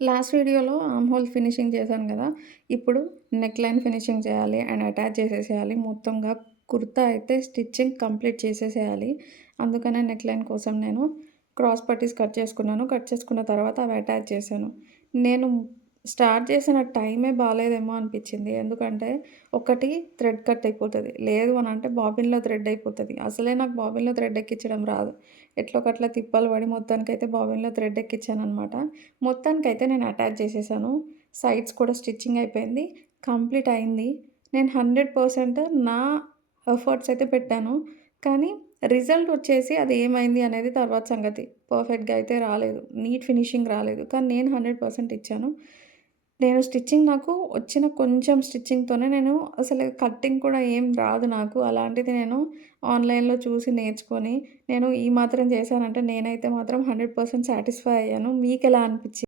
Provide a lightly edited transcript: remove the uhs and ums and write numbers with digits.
Last వీడియోలో arm whole finishing చేశాను గదా! ఇప్పుడు నెక్ లైన్ ఫినిషింగ్ చేయాలి అండ్ అటాచ్ చేసేసేయాలి. మొత్తంగా కుర్తా అయితే స్టిచ్చింగ్ కంప్లీట్ చేసేసేయాలి. అందుకనే నెక్ లైన్ కోసం నేను క్రాస్ పట్టీస్ కట్ చేసుకున్నాను. కట్ చేసుకున్న తర్వాత అవి అటాచ్ చేశాను. నేను స్టార్ట్ చేసిన టైమే బాలేదేమో అనిపిచ్చింది. ఎందుకంటే ఒకటి థ్రెడ్ కట్ అయిపోతది. లేదు అనంటే బాబిన్‌లో థ్రెడ్ అయిపోతది. అసలే నాకు బాబిన్‌లో థ్రెడ్ ఎక్కించడం రాదు. ఎట్లో ఒకట్లా తిప్పలు పడి మొత్తానికైతే బాబిన్‌లో థ్రెడ్ ఎక్కించాననమాట. మొత్తానికైతే నేను అటాచ్ చేసేసాను. సైడ్స్ కూడా స్టిచ్చింగ్ అయిపోయింది. కంప్లీట్ అయింది. నేను 100% నా ఎఫర్ట్స్ అయితే పెట్టాను. కానీ రిజల్ట్ వచ్చేసి అది ఏమైంది అనేది తర్వాత సంగతి. పర్ఫెక్ట్‌గా అయితే రాలేదు. నీట్ ఫినిషింగ్ రాలేదు. కానీ నేను 100% ఇచ్చాను. నేను స్టిచ్చింగ్ నాకు వచ్చిన కొంచెం స్టిచ్చింగ్‌తోనే నేను అసలు కట్టింగ్ కూడా ఏం రాదు నాకు. అలాంటిది నేను ఆన్‌లైన్‌లో చూసి నేర్చుకొని నేను ఈ మాత్రం చేశానంటే నేనైతే మాత్రం 100% సాటిస్ఫై అయ్యాను. మీకెలా అనిపిచ్చింది?